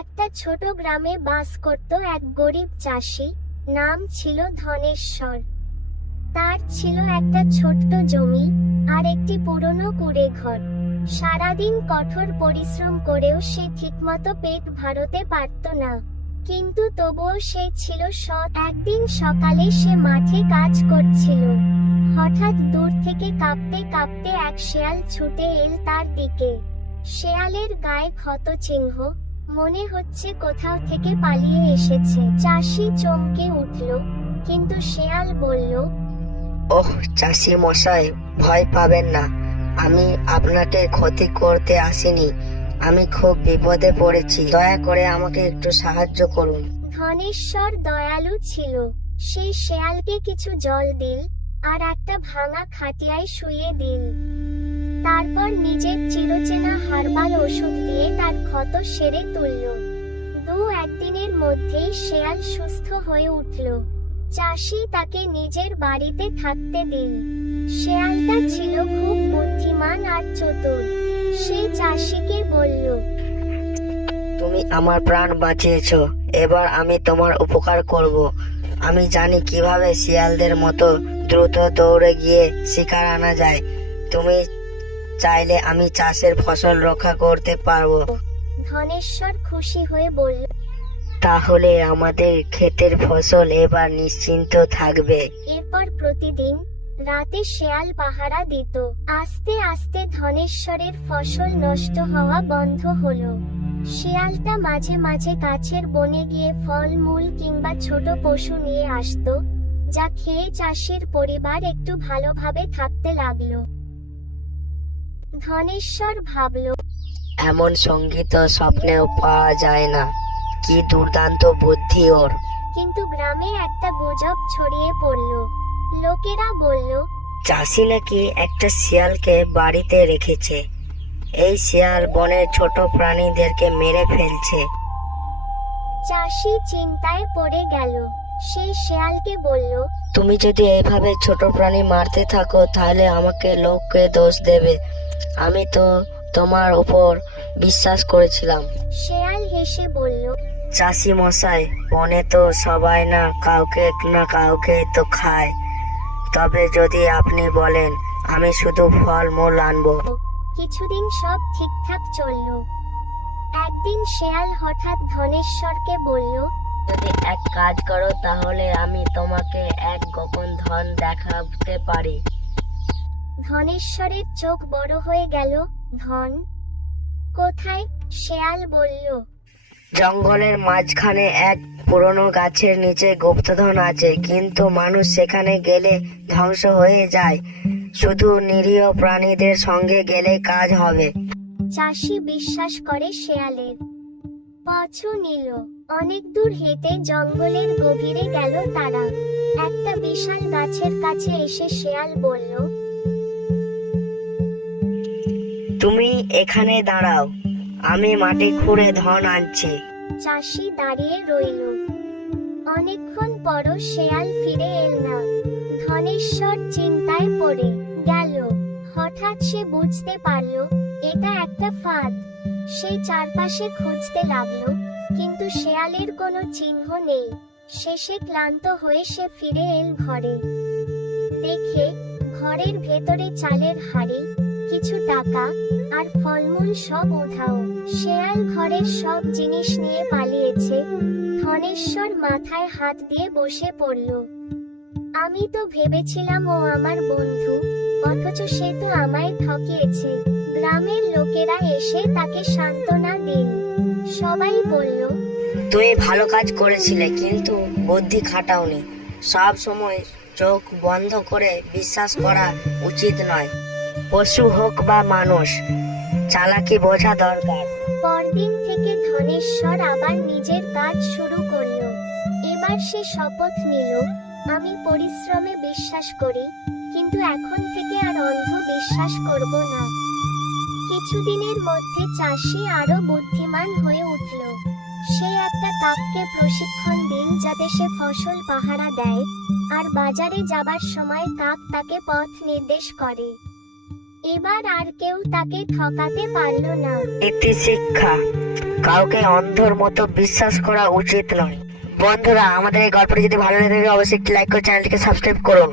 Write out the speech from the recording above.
একটা ছোট গ্রামে বাস করত এক গরিব চাষি, নাম ছিল ধনেশ্বর। তার ছিল একটা ছোট্ট জমি আর একটি পুরনো কুঁড়ে ঘর। সারাদিন কঠোর পরিশ্রম করেও সে ঠিকমতো পেট ভরাতে পারত না, কিন্তু তবুও সে ছিল সৎ। একদিন সকালে সে মাঠে কাজ করছিল। হঠাৎ দূর থেকে কাঁপতে কাঁপতে এক শেয়াল ছুটে এল তার দিকে। শেয়ালের গায়ে ক্ষত চিহ্ন, মনে হচ্ছে কোথাও থেকে পালিয়ে এসেছে। চাষি চমকে উঠল, কিন্তু শেয়াল বলল, ওহ চাষি মশাই, ভয় পাবেন না, আমি আপনাকে ক্ষতি করতে আসিনি। আমি খুব বিপদে পড়েছি, দয়া করে আমাকে একটু সাহায্য করুন। ধনেশ্বর দয়ালু ছিল। সেই শেয়ালকে কিছু জল দিল আর একটা ভাঙা খাটিয়ায় শুইয়ে দিল। তারপর নিজের চিরচেনা হার্বাল ওষুধ দিয়ে তার ক্ষত সেরে তুলল। একদিনের মধ্যেই শেয়াল সুস্থ হয়ে উঠল। চাষি তাকে নিজের বাড়িতে থাকতে দিল। শেয়ালটা ছিল খুব বুদ্ধিমান আর চতুর। সে চাষিকে বলল, তুমি আমার প্রাণ বাঁচিয়েছো, এবার আমি তোমার উপকার করব। আমি জানি কিভাবে শিয়ালদের মতো দ্রুত দৌড়ে গিয়ে শিকার আনা যায়। তুমি চাইলে আমি চাষের ফসল রক্ষা করতে পারবো। ধনেশ্বর খুশি হয়ে বলল, তাহলে আমাদের ক্ষেতের ফসল এবার নিশ্চিন্ত থাকবে। এরপর প্রতিদিন রাতে শেয়াল পাহারা দিত। আস্তে আস্তে ধনেশ্বরের ফসল নষ্ট হওয়া বন্ধ হলো। শিয়ালটা মাঝে মাঝে গাছের বনে গিয়ে ফলমূল কিংবা ছোট পশু নিয়ে আসতো, যা খেয়ে চাষির পরিবার একটু ভালোভাবে থাকতে লাগলো। ধনেশ্বর ভাবল, এমন সঙ্গী তো স্বপ্নেও পাওয়া যায় না, কি দুর্দান্ত বুদ্ধি ওর। কিন্তু গ্রামে একটা গুজব ছড়িয়ে পড়ল। লোকেরা বলল, চাষি নাকি একটা শিয়ালকে বাড়িতে রেখেছে। এই শিয়াল বনের ছোট প্রাণীদেরকে মেরে ফেলছে। চাষি চিন্তায় পড়ে গেল। সেই শেয়ালকে বলল, তুমি যদি এইভাবে ছোট প্রাণী মারতে থাকো তাহলে আমাকে লোককে দোষ দেবে। আমি তো তোমার উপর বিশ্বাস করেছিলাম। শেয়াল হেসে বলল, চাষি মশাই, বনে তো সবাই না কাউকে তো খায়। তবে যদি আপনি বলেন, আমি শুধু ফল মূল আনবো। কিছুদিন সব ঠিকঠাক চলল। একদিন শেয়াল হঠাৎ ধনেশ্বরকে বলল, যদি এক কাজ করো তাহলে আমি তোমাকে এক গোপন ধন দেখাতে পারি। ধনেশ্বরের চোখ বড় হয়ে গেল। ধন? কোথায়? শেয়াল বলল, জঙ্গলের মাঝখানে এক পুরনো গাছের নিচে গুপ্তধন আছে, কিন্তু মানুষ সেখানে গেলে ধ্বংস হয়ে যায়। শুধু নিরীহ প্রাণীদের সঙ্গে গেলে কাজ হবে। চাষি বিশ্বাস করে শেয়ালের পাছু নিল। অনেক দূর হেঁটে জঙ্গলের গভীরে গেল তারা। একটা বিশাল গাছের কাছে এসে শেয়াল বলল, তুমি এখানে দাঁড়াও, আমি মাটি খুঁড়ে ধন আনছি। চাষি দাঁড়িয়ে রইল। অনেকক্ষণ পরও শেয়াল ফিরে এল না। ধনেশ্বর চিন্তায় পড়ে গেল। হঠাৎ সে বুঝতে পারল এটা একটা ফাঁদ। সে চারপাশে খুঁজতে লাগলো, কিন্তু শেয়ালের কোনো চিহ্ন নেই। শেষে ক্লান্ত হয়ে সে ফিরে এল ঘরে। দেখে ঘরের ভেতরে চালের হাঁড়ি, কিছু টাকা আর ফলমূল সব উধাও। শেয়াল ঘরের সব জিনিস নিয়ে পালিয়েছে। ধনেশ্বর মাথায় হাত দিয়ে বসে পড়ল। আমি তো ভেবেছিলাম ও আমার বন্ধু, অথচ সে তো আমায় ঠকিয়েছে। গ্রামের লোকেরা এসে তাকে সান্ত্বনা দিল। সবাই বলল, তুমি ভালো কাজ করেছিলে, কিন্তু বুদ্ধি খাটাওনি। সব সময় চোখ বন্ধ করে বিশ্বাস করা উচিত নয়, পশু হোক বা মানুষ। চালাকি বোঝা দরকার। পরদিন থেকে ধনেশ্বর আবার নিজের কাজ শুরু করলো। এবার সে শপথ নিল, আমি পরিশ্রমে বিশ্বাস করি, কিন্তু এখন থেকে আর অন্ধ বিশ্বাস করব না। কিছুদিনের মধ্যে চাষি আরো বুদ্ধিমান হয়ে উঠল। সে একটা কাককে প্রশিক্ষণ দিল যাতে সে ফসল পাহারা দেয়, আর বাজারে যাবার সময় কাক তাকে পথ নির্দেশ করে। এবার আর কেউ তাকে ঠকাতে পারল না। নীতি শিক্ষা, কাউকে অন্ধর মতো বিশ্বাস করা উচিত নয়। বন্ধুরা, আমাদের এই গল্পটি যদি ভালো লেগে থাকে অবশ্যই একটি লাইক করে চ্যানেলটিকে সাবস্ক্রাইব করুন।